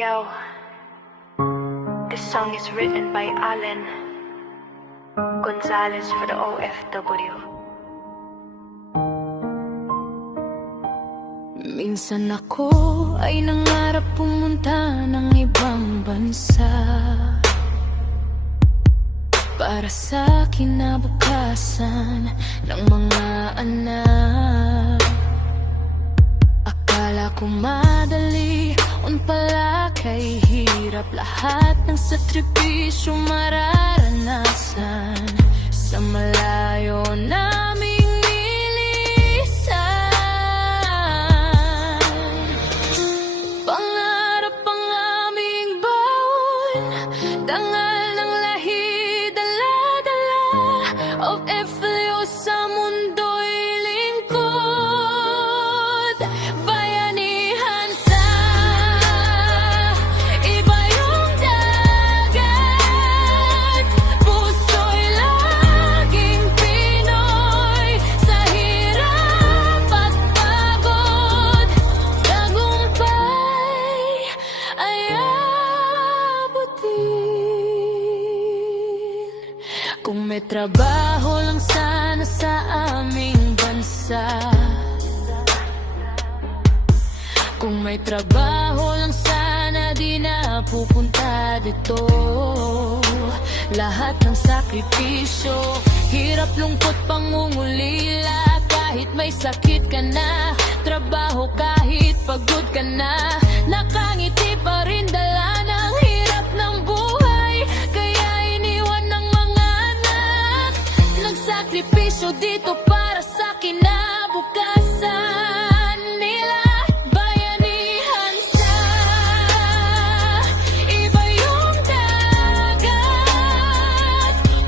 Yo, this song is written by Allen Gonzalez for the OFW. Minsan ako ay nangarap pumunta ng ibang bansa para sa kinabukasan ng mga anak. Akala ko madali, pala kay hirap lahat ng sakripisyo mararanasan sa malayo naming milisan. Pangarap ang aming baon, dangal ng lahi, dala-dala of FLO sa mundo'y lingkod. Bayanihan sa iba yung dagat, puso'y laging Pinoy. Sa hirap at pagod, tagumpay ay abutin. Kung may trabaho lang sana sa aming bansa, kung may trabaho lang sana, di na pupunta dito. Lahat ng sakripisyo, hirap, lungkot, pangungulila. Kahit may sakit ka na, trabaho kahit pagod ka na, nakangiti pa rin dala ng hirap ng buhay. Kaya iniwan ng mga anak, nagsakripisyo dito para sa kinabukasan nila. Bayanihan sa iba yung dagat,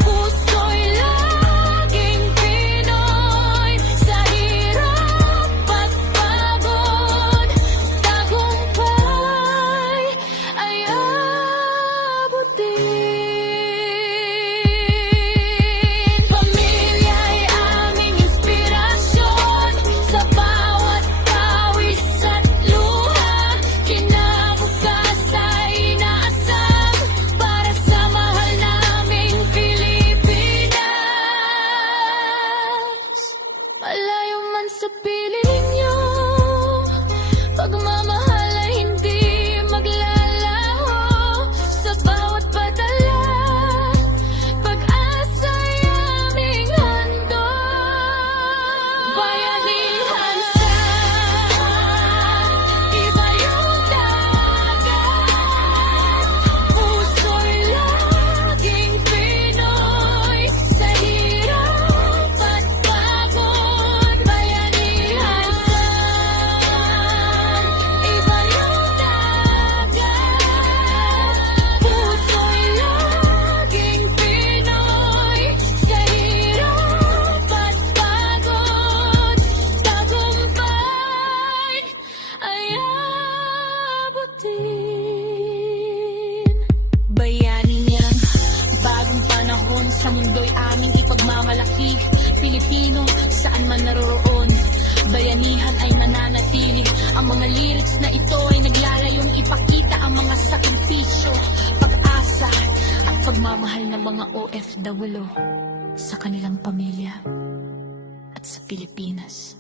puso'y laging Pinoy. Sa hirap at pagod, tagumpay ay abutin. Pamilya ay aming inspirasyon, sa bawat pawis at luha. Kinabukas ay inaasam para sa mahal naming Pilipinas. Malayo man sa piling nyo, pagmamahal ay hindi maglalaho. Sa bawat padala, pag-asa ay aming handog. Bayanihan sa iba yung dagat, puso'y laging Pinoy. Sa hirap at pagod, bayanihan sa iba yung dagat, puso'y laging Pinoy. Sa hirap at pagod, tagumpay ay abutin. Bayani niyang bagong panahon, sa mundo'y aming ipagmamalaki. Pilipino, saan man naroroon, bayanihan ay mananatili. Ang mga lyrics na ito ay naglalayong ipakita ang mga sakripisyo, pag-asa at pagmamahal ng mga OFW sa kanilang pamilya at sa Pilipinas.